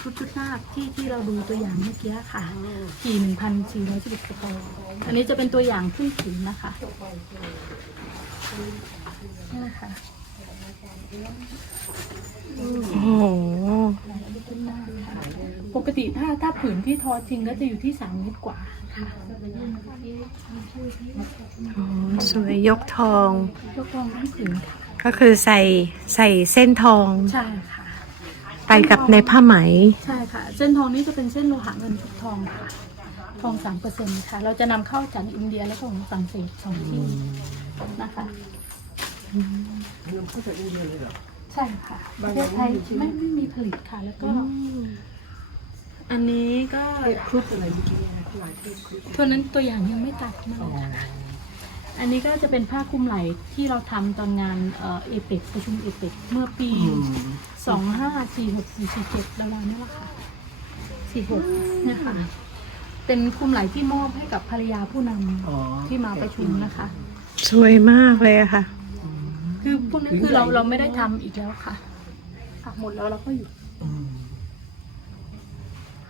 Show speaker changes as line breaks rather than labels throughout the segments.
ชุดชุดหน้าที่ที่เราดูตัวอย่างเมื่อกี้ค่ะกี่หนึ่งพันสี่ร้อยสิบเอ็ดกระบอกอันนี้จะเป็นตัวอย่างขึ้นขีดนะคะนี่นะคะ
โอ้โห
ปกติถ้าถ้าผืนที่ทอจริงก็จะอยู่ที่สามเมตรกว่าค่ะ
โอ้สวยยกทอง
ยกกองทั้งผืนค่ะ
ก็คือใส่ใส่เส้นทอง
ใช่ค่ะ
ไปกับในผ้าไหม
ใช่ค่ะ เส้นทองนี้จะเป็นเส้นโลหะเงินชุบทองค่ะ ทองสามเปอร์เซ็นต์ค่ะ เราจะนำเข้าจากอินเดียและของฝรั่งเศสสองที่นะคะใช่ค่ะ ประเทศไทยไม่ไม่มีผลิตค่ะ แล้วก็ อันนี้ก็
ครุฑอะไรเมื่อกี้เนี่ยหลายเทพครุฑ
ตัวนั้นตัวอย่างยังไม่ตัดมาเลยค่ะ อันนี้ก็จะเป็นผ้าคลุมไหล่ที่เราทำตอนงานเอ่อเอเปกประชุมเอเปกเมื่อปีสองห้าสี่หกสี่สี่เจ็ดประมาณนี้แหละค่ะสี่หกเนี่ยค่ะเป็นคลุมไหล่ที่มอบให้กับภรรยาผู้นำ
อ๋อ
ที่มาประชุมนะคะ
สวยมากเลยอะค่ะ
คือพวกนี้คือเราเราไม่ได้ทำอีกแล้วค่ะค่ะหมดแล้วเราก็หยุด
อืม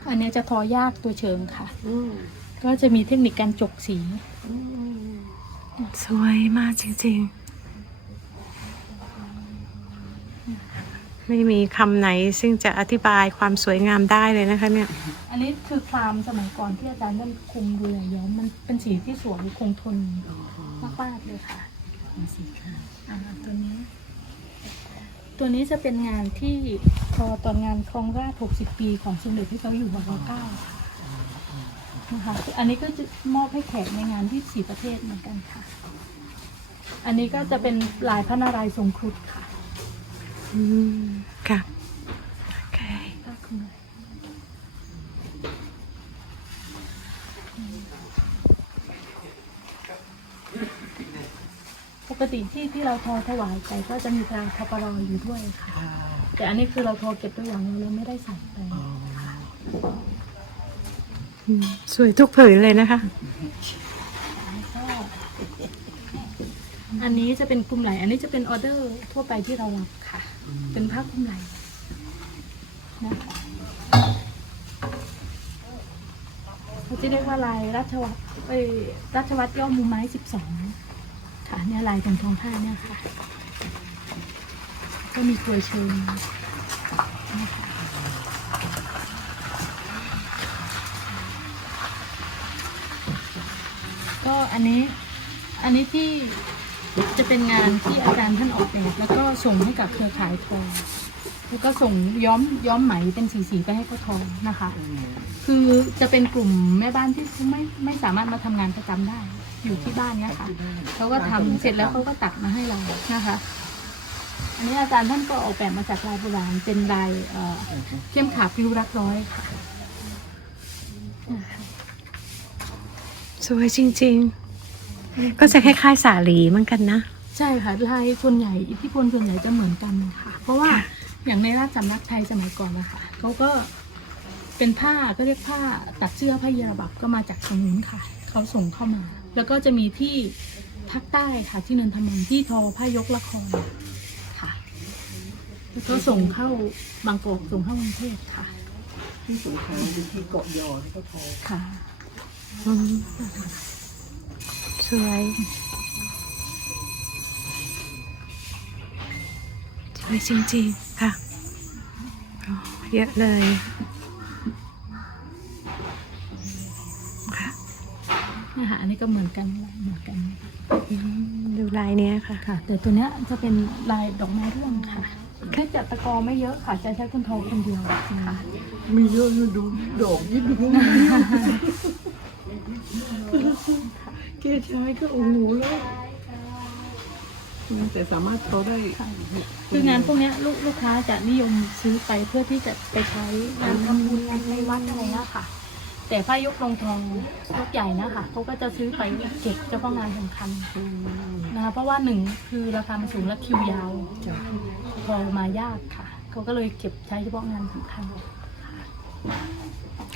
อันนี้จะทอยากตัวเชิงค่ะ ก็จะมีเทคนิคการจกสี
สวยมากจริงๆ ไม่มีคำไหนซึ่งจะอธิบายความสวยงามได้เลยนะคะเนี่ย
อันนี้คือคลามสมัยก่อนที่อาจารย์ท่านคุมดูแลย้อมมันเป็นสีที่สวยคงทนมากๆเลยค่ะอ่าตัวนี้ ตัวนี้จะเป็นงานที่พอตอนงานครองราชย์60 ปีของสมเด็จพระเจ้าอยู่หัวรัชกาลเก้า นะคะ อันนี้ก็จะมอบให้แขกในงานที่สี่ประเทศเหมือนกันค่ะ อันนี้ก็จะเป็นลายพระนารายณ์ทรงครุฑค่ะ
อืมค่ะโอเค
ผ้าคลุมไหล่ปกติที่ที่เราทอถวายไปก็จะมีการทับปะรอยอยู่ด้วยค่ะ
ค่ะ
แต่อันนี้คือเราทอเก็บตัวอย่างเราเลยไม่ได้ใส่ไป
อ๋อ
อืม สวยทุกผืนเลยนะคะ
อันนี้จะเป็นคลุมไหล อันนี้จะเป็นออเดอร์ทั่วไปที่เรารับค่ะ เป็นผ้าคลุมไหลนะคะเขาจะเรียกว่าลายราชวัตรเอ้ยราชวัตรย่อมุมไม้สิบสองค่ะเนี่ยลายตรงทองผ้าเนี่ยค่ะ ก็มีกลวยเชิงนะคะ ก็อันนี้อันนี้ที่จะเป็นงานที่อาจารย์ท่านออกแบบแล้วก็ส่งให้กับเครือข่ายทองแล้วก็ส่งย้อมย้อมไหมเป็นสีๆไปให้เขาทองนะคะ คือจะเป็นกลุ่มแม่บ้านที่ไม่ไม่สามารถมาทำงานประจำได้ อยู่ที่บ้านเนี่ยค่ะเขาก็ทำเสร็จแล้วเขาก็ตัดมาให้เรานะคะ อันนี้อาจารย์ท่านก็ออกแบบมาจากลายโบราณเป็นลายเอ่อเข้มขาพิวรักร้อยค่ะ
สวยจริง ๆ ก็จะคล้ายๆสาลีเหมือนกันนะ
ใช่ค่ะลายส่วนใหญ่อิทธิพลส่วนใหญ่จะเหมือนกันค่ะ เพราะว่าอย่างในราชสำนักไทยสมัยก่อนนะคะเขาก็เป็นผ้าก็เรียกผ้าตัดเสื้อผ้าเยาบับก็มาจากทางนู้นค่ะเขาส่งเข้ามา แล้วก็จะมีที่ภาคใต้ค่ะที่เนินทมังที่ทอผ้ายกละครค่ะ แล้วก็ส่งเข้าบางกอกส่งเข้ากรุงเทพค่ะ
ที่สงขลาอยู่ที่เกาะยอที่เขาทอ
ค่ะ
อืม สวยสวยจริงๆค่ะอ๋อเยอะเลยค่ะ
นะคะอันนี้ก็เหมือนกันเหมือนกัน
อืมดูลายเนี้ยค่ะ
ค่ะ แต่ตัวเนี้ยจะเป็นลายดอกไม้ร่วงค่ะเนื่องจากตะกอไม่เยอะค่ะจะใช้คนโทอคนเดียวค่ะ
มีเยอะนะดูดอกยิบดู แค่ใช้ก็โอ้โหแล้วแต่สามารถเขาได้
คืองานพวกเนี้ยลูกลูกค้าจะนิยมซื้อไปเพื่อที่จะไปใช้งานทำบุญงานในวัดอะไรเงี้ยค่ะ แต่ผ้ายกลงทองยกใหญ่นะคะเขาก็จะซื้อไปเก็บเฉพาะงานสำคัญนะคะเพราะว่าหนึ่งคือราคามันสูงและคิวยาวพอมายากค่ะเขาก็เลยเก็บใช้เฉพาะงานสำคัญ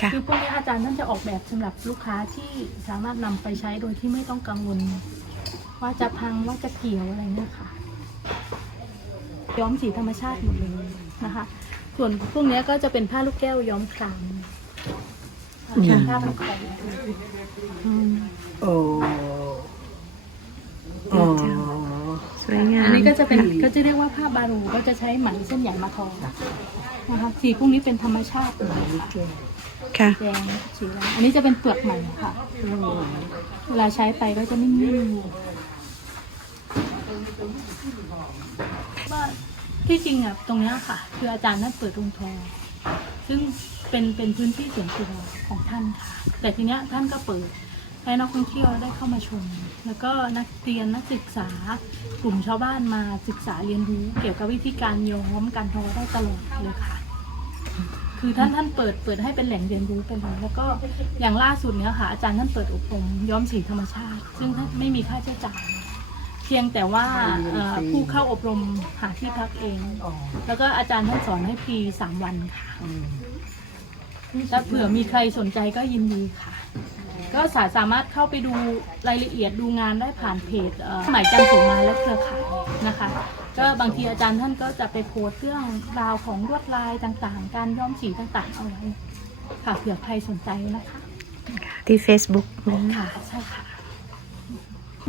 ค่ะ
คือพวกนี้อาจารย์ท่านจะออกแบบสำหรับลูกค้าที่สามารถนำไปใช้โดยที่ไม่ต้องกังวล ว่าจะพังว่าจะเกี่ยวอะไรเนี่ยค่ะ ย้อมสีธรรมชาติหมดเลยนะคะ ส่วนพวกเนี้ยก็จะเป็นผ้าลูกแก้วย้อมคราม
อืม
ผ้าพันคอ
อืม
โอ้อ๋อ
สวยงาม
อันนี้ก็จะเป็น
อืม
ก็จะเรียกว่าผ้าบารูก็จะใช้ไหมเส้นใหญ่มาทอนะคะสีพวกนี้เป็นธรรมชาติเลยค่ะ
ค่ะ
แดงสีแดงอันนี้จะเป็นเปลือกใหม่ค่ะ เวลาใช้ไปก็จะนิ่มๆว่าที่จริงอะตรงเนี้ยค่ะ คืออาจารย์ท่นเปิดโรงทองซึ่งเป็นเป็นพื้นที่ส่วนตัวของท่านค่ะ แต่ทีเนี้ยท่านก็เปิดให้นักท่องเที่ยวได้เข้ามาชม แล้วก็นักเรียนนักศึกษากลุ่มชาวบ้านมาศึกษาเรียนรู้ เกี่ยวกับวิธีการย้อมการทอได้ตลอดเลยค่ะ คือท่านท่านเปิดเปิดให้เป็นแหล่งเรียนรู้ไปเลยแล้วก็อย่างล่าสุดเนี้ยค่ะอาจารย์ท่านเปิดอบรมย้อมสีธรรมชาติ ซึ่งท่านไม่มีค่าใช้จ่าย เพียงแต่ว่าเอ่อผู้เข้าอบรมหาที่พักเอง
อ๋อ
แล้วก็อาจารย์ท่านสอนให้ฟรีสามวันค่ะ
อืม
ถ้าเผื่อมีใครสนใจก็ยินดีค่ะ ก็สาสามารถเข้าไปดูรายละเอียดดูงานได้ผ่านเพจเอ่อหมายจันทร์สงงานและเครือข่ายนะคะ ก็บางทีอาจารย์ท่านก็จะไปโพสต์เรื่องราวของลวดลายต่างๆ การย้อมสีต่างๆ เอาไว้ค่ะเผื่อใครสนใจนะคะ
ที่ Facebook นะ
ค่ะใช่ค่ะ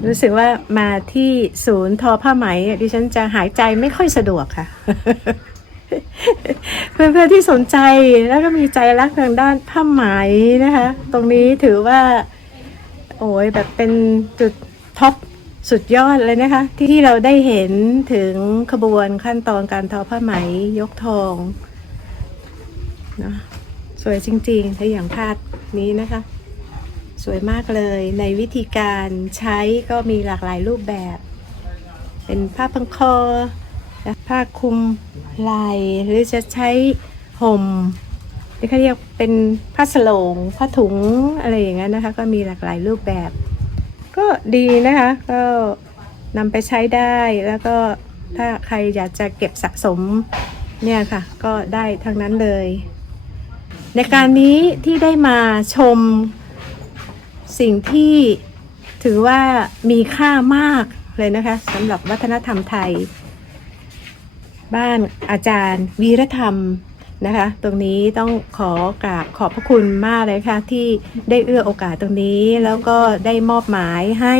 รู้สึกว่ามาที่ศูนย์ทอผ้าไหมอะดิฉันจะหายใจไม่ค่อยสะดวกค่ะ เพื่อนๆที่สนใจแล้วก็มีใจรักทางด้านผ้าไหมนะคะ ตรงนี้ถือว่า โอ้ยแบบเป็นจุดท็อปสุดยอดเลยนะคะ ที่ที่เราได้เห็นถึงขบวนขั้นตอนการทอผ้าไหมยกทองเนะสวยจริงๆถ้าอย่างภาพนี้นะคะ สวยมากเลยในวิธีการใช้ก็มีหลากหลายรูปแบบ เป็นผ้าพังคอ ผ้าคลุมไหล่หรือจะใช้ห่มที่เขาเรียกเป็นผ้าสลงผ้าถุงอะไรอย่างนั้นนะคะ ก็มีหลากหลายรูปแบบ ก็ดีนะคะ ก็นำไปใช้ได้แล้วก็ถ้าใครอยากจะเก็บสะสมเนี่ยค่ะ ก็ได้ทั้งนั้นเลย ในการนี้ที่ได้มาชมสิ่งที่ถือว่ามีค่ามากเลยนะคะสำหรับวัฒนธรรมไทย บ้านอาจารย์วีรธรรมนะคะ ตรงนี้ต้องขอกราบขอบพระคุณมากเลยค่ะ ที่ได้เอื้อโอกาสตรงนี้ แล้วก็ได้มอบหมายให้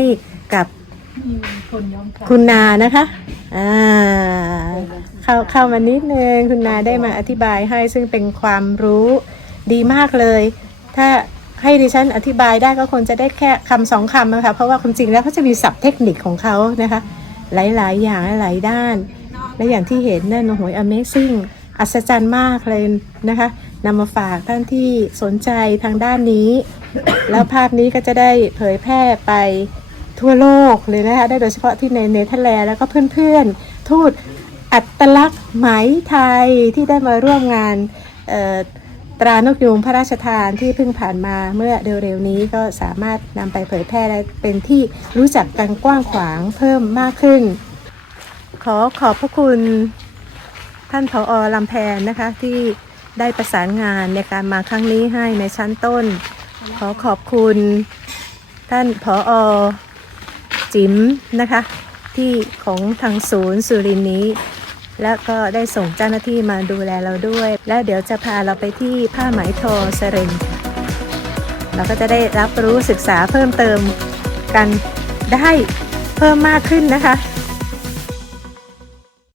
กับ
มีคนย้อมคราม
คุณนานะคะอ่าเข้าเข้ามานิดนึงคุณนาได้มาอธิบายให้ซึ่งเป็นความรู้ดีมากเลย ถ้าให้ดิฉันอธิบายได้ก็คงจะได้แค่คำสองคำนะคะเพราะว่าความจริงแล้วเขาจะมีศัพท์เทคนิคของเขานะคะ หลาย ๆ อย่างหลายๆด้าน และอย่างที่เห็นนั่นโอ้โห Amazing อัศจรรย์มากเลยนะคะนำมาฝากท่านที่สนใจทางด้านนี้ แล้วภาพนี้ก็จะได้เผยแพร่ไปทั่วโลกเลยนะคะได้โดยเฉพาะที่ในเนเธอร์แลนด์แล้วก็เพื่อนๆ ทูตอัตลักษณ์ไหมไทยที่ได้มาร่วมงานตรานกยูงพระราชทานที่เพิ่งผ่านมาเมื่อเร็วๆนี้ก็สามารถนำไปเผยแพร่และเป็นที่รู้จักกันกว้างขวางเพิ่มมากขึ้น ขอขอบพระคุณท่านผอลำแพนนะคะที่ได้ประสานงานในการมาครั้งนี้ให้ในชั้นต้น ขอขอบคุณท่านผอจิ๋มนะคะ ที่ของทางศูนย์สุรินนี้ แล้วก็ได้ส่งเจ้าหน้าที่มาดูแลเราด้วย แล้วเดี๋ยวจะพาเราไปที่ผ้าไหมทอสเรนค่ะเราก็จะได้รับรู้ศึกษาเพิ่มเติมกันได้เพิ่มมากขึ้นนะคะ